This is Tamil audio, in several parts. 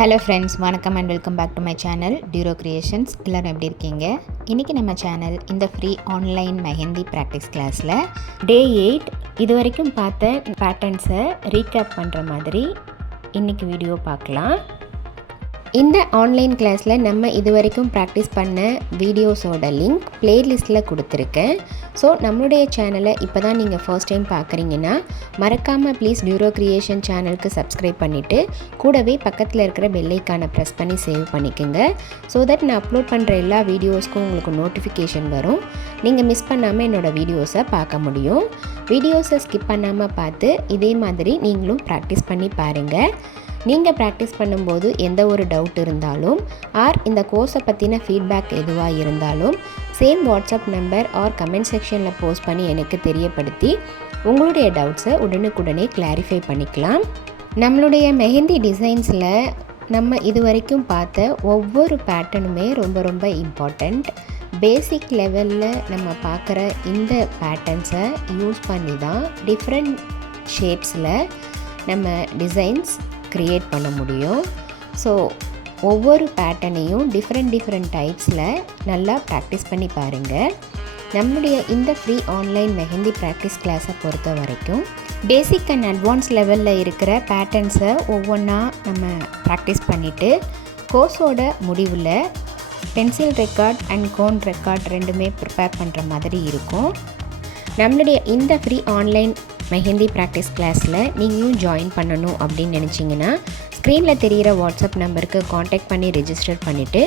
ஹலோ ஃப்ரெண்ட்ஸ், வணக்கம் and welcome back to my channel Duro creations. எல்லோரும் எப்படி இருக்கீங்க? இன்றைக்கி நம்ம சேனல் இந்த ஃப்ரீ ஆன்லைன் மெஹந்தி ப்ராக்டிஸ் கிளாஸில் டே 8 இது வரைக்கும் பார்த்த பேட்டர்ன்ஸை ரீகேப் பண்ணுற மாதிரி இன்றைக்கி வீடியோ பார்க்கலாம். இந்த ஆன்லைன் கிளாஸில் நம்ம இது வரைக்கும் ப்ராக்டிஸ் பண்ண வீடியோஸோட லிங்க் ப்ளேலிஸ்ட்டில் கொடுத்துருக்கேன். ஸோ நம்மளுடைய சேனலை இப்போ தான் நீங்கள் ஃபர்ஸ்ட் டைம் பார்க்குறீங்கன்னா மறக்காமல் ப்ளீஸ் டியூரோ கிரியேஷன் சேனலுக்கு சப்ஸ்கிரைப் பண்ணிவிட்டு கூடவே பக்கத்தில் இருக்கிற பெல் ஐக்கானை ப்ரெஸ் பண்ணி சேவ் பண்ணிக்கோங்க. ஸோ தட் நான் அப்லோட் பண்ணுற எல்லா வீடியோஸ்க்கும் உங்களுக்கு நோட்டிஃபிகேஷன் வரும். நீங்கள் மிஸ் பண்ணாமல் என்னோடய வீடியோஸை பார்க்க முடியும். வீடியோஸை ஸ்கிப் பண்ணாமல் பார்த்து இதே மாதிரி நீங்களும் ப்ராக்டிஸ் பண்ணி பாருங்கள். நீங்கள் ப்ராக்டிஸ் பண்ணும்போது எந்த ஒரு டவுட் இருந்தாலும் ஆர் இந்த கோர்ஸை பற்றின ஃபீட்பேக் எதுவாக இருந்தாலும் same WhatsApp number or comment செக்ஷனில் போஸ்ட் பண்ணி எனக்கு தெரியப்படுத்தி உங்களுடைய டவுட்ஸை உடனுக்குடனே கிளாரிஃபை பண்ணிக்கலாம். நம்மளுடைய மெஹந்தி டிசைன்ஸில் நம்ம இது வரைக்கும் பார்த்த ஒவ்வொரு பேட்டர்னுமே ரொம்ப ரொம்ப இம்பார்ட்டண்ட். பேசிக் லெவலில் நம்ம பார்க்குற இந்த பேட்டர்ன்ஸை யூஸ் பண்ணி தான் டிஃப்ரெண்ட் ஷேப்ஸில் நம்ம டிசைன்ஸ் க்ரியேட் பண்ண முடியும். ஸோ ஒவ்வொரு பேட்டர்னையும் டிஃப்ரெண்ட் டைப்ஸில் நல்லா ப்ராக்டிஸ் பண்ணி பாருங்கள். நம்முடைய இந்த ஃப்ரீ ஆன்லைன் மெஹந்தி ப்ராக்டிஸ் கிளாஸை பொறுத்த வரைக்கும் பேசிக் அண்ட் அட்வான்ஸ் லெவலில் இருக்கிற பேட்டர்ன்ஸை ஒவ்வொன்றா நம்ம ப்ராக்டிஸ் பண்ணிவிட்டு கோர்ஸோட முடிவில் pencil record and cone record ரெண்டுமே ப்ரிப்பேர் பண்ணுற மாதிரி இருக்கும். நம்மளுடைய இந்த ஃப்ரீ ஆன்லைன் மெஹந்தி ப்ராக்டிஸ் கிளாஸில் நீங்களும் ஜாயின் பண்ணணும் அப்படின்னு நினச்சிங்கன்னா ஸ்க்ரீனில் தெரிகிற வாட்ஸ்அப் நம்பருக்கு காண்டாக்ட் பண்ணி ரெஜிஸ்டர் பண்ணிவிட்டு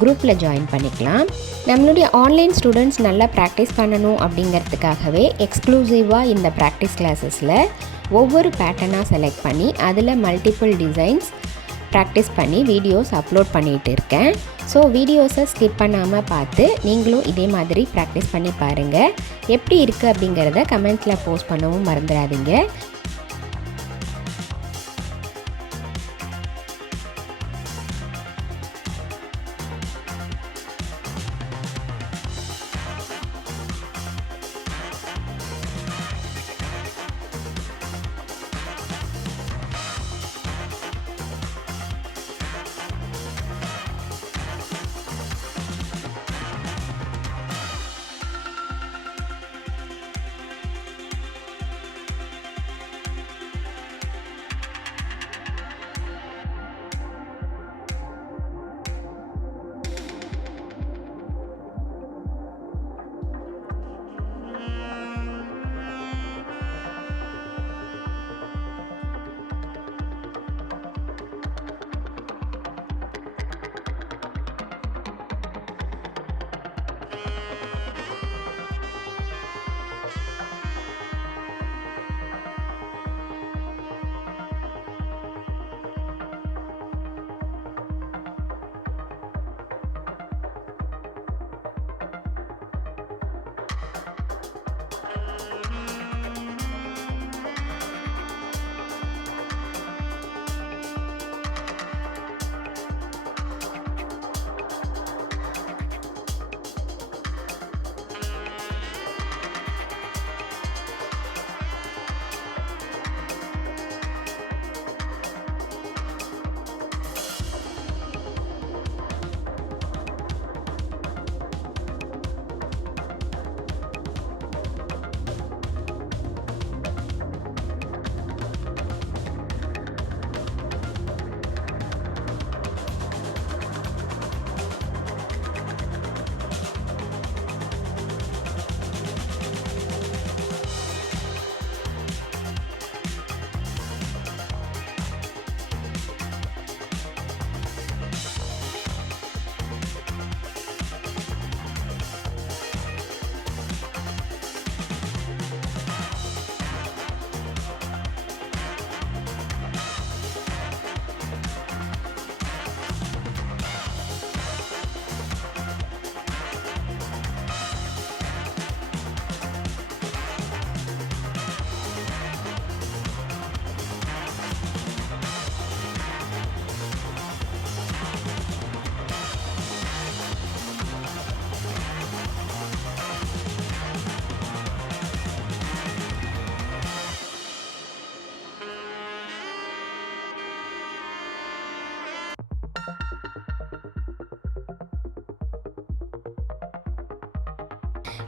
குரூப்பில் ஜாயின் பண்ணிக்கலாம். நம்மளுடைய ஆன்லைன் ஸ்டூடெண்ட்ஸ் நல்லா ப்ராக்டிஸ் பண்ணணும் அப்படிங்கிறதுக்காகவே எக்ஸ்க்ளூசிவாக இந்த ப்ராக்டிஸ் கிளாஸஸில் ஒவ்வொரு பேட்டர்னாக செலக்ட் பண்ணி அதில் மல்டிபிள் டிசைன்ஸ் ப்ராக்டிஸ் பண்ணி வீடியோஸ் அப்லோட் பண்ணிகிட்டு இருக்கேன். ஸோ வீடியோஸை ஸ்கிப் பண்ணாமல் பார்த்து நீங்களும் இதே மாதிரி ப்ராக்டிஸ் பண்ணி பாருங்கள். எப்படி இருக்குது அப்படிங்கிறத கமெண்ட்ஸில் போஸ்ட் பண்ணவும் மறந்துடாதீங்க.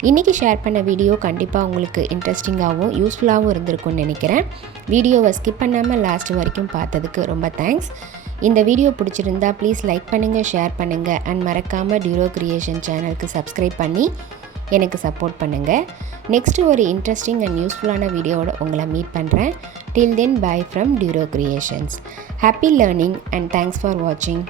இன்றைக்கி ஷேர் பண்ண வீடியோ கண்டிப்பாக உங்களுக்கு இன்ட்ரெஸ்டிங்காகவும் யூஸ்ஃபுல்லாகவும் இருந்திருக்கும்னு நினைக்கிறேன். வீடியோவை ஸ்கிப் பண்ணாமல் லாஸ்ட் வரைக்கும் பார்த்ததுக்கு ரொம்ப தேங்க்ஸ். இந்த வீடியோ பிடிச்சிருந்தா ப்ளீஸ் லைக் பண்ணுங்கள், ஷேர் பண்ணுங்கள் அண்ட் மறக்காமல் டியூரோ கிரியேஷன் சேனலுக்கு சப்ஸ்கிரைப் பண்ணி எனக்கு சப்போர்ட் பண்ணுங்கள். நெக்ஸ்ட்டு ஒரு இன்ட்ரெஸ்டிங் அண்ட் யூஸ்ஃபுல்லான வீடியோவோட உங்களை மீட் பண்ணுறேன். Till then, bye from Duro Creations. Happy learning and thanks for watching.